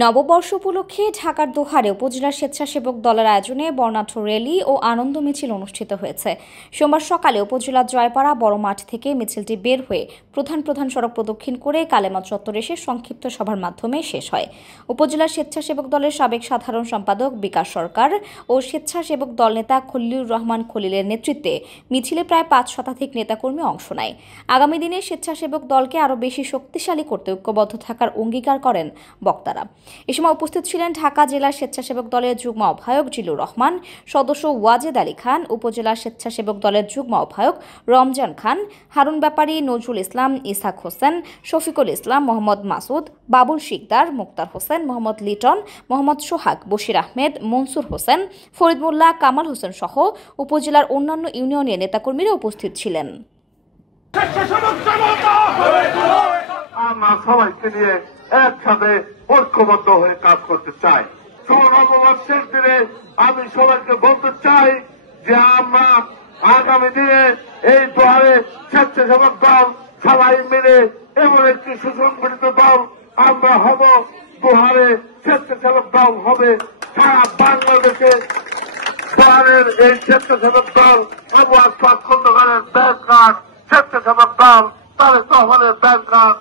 নববর্ষ উপলক্ষে ঢাকার দোহারে উপজেলা স্বেচ্ছাসেবক দলের আয়োজনে বর্ণাঢ্য র্যালি ও আনন্দ মিছিল অনুষ্ঠিত হয়েছে। সোমবার সকালে উপজেলার জয়পাড়া বড় মাঠ থেকে মিছিলটি বের হয়ে প্রধান সড়ক প্রদক্ষিণ করে কালেমা চত্বরে এসে সংক্ষিপ্ত সভার মাধ্যমে শেষ হয়। উপজেলা স্বেচ্ছাসেবক দলের সাবেক সাধারণ সম্পাদক বিকাশ সরকার ও স্বেচ্ছাসেবক দল নেতা খলিলুর রহমান খলিলের নেতৃত্বে মিছিলে প্রায় ৫ শতাধিক নেতাকর্মী অংশ নেয়। আগামী দিনে স্বেচ্ছাসেবক দলকে আরও বেশি শক্তিশালী করতে ঐক্যবদ্ধ থাকার অঙ্গীকার করেন বক্তারা। এ সময় উপস্থিত ছিলেন ঢাকা জেলা স্বেচ্ছাসেবক দলের যুগ্ম আহ্বায়ক জিলুর রহমান, সদস্য ওয়াজেদ আলী খান, উপজেলা স্বেচ্ছাসেবক দলের যুগ্ম আহ্বায়ক রমজান খান, হারুন ব্যাপারী, নজরুল ইসলাম, ইসাক হোসেন, শফিকুল ইসলাম, মোহাম্মদ মাসুদ, বাবুল শিকদার, মুক্তার হোসেন, মোহাম্মদ লিটন, মোহাম্মদ সোহাগ, বশির আহমেদ, মনসুর হোসেন, ফরিদ মোল্লা, কামাল হোসেন সহ উপজেলার অন্যান্য ইউনিয়নের নেতাকর্মীরা উপস্থিত ছিলেন। আমরা সবাইকে নিয়ে একসাথে ঐক্যবদ্ধ হয়ে কাজ করতে চাই। নববর্ষের দিনে আমি সবাইকে বলতে চাই যে আমরা আগামী দিনে এই দোহারে স্বেচ্ছাসেবক দল সবাই মিলে এমন একটি সুসংগঠিত দল আমরা হব। দোহারে স্বেচ্ছাসেবক দল হবে সারা বাংলাদেশে। দোহারের এই স্বেচ্ছাসেবক দল আবু আসফাক খন্দকারের ব্যাংক কার্ড, স্বেচ্ছাসেবক দল তারেক রহমানের ব্যাংক কার্ড।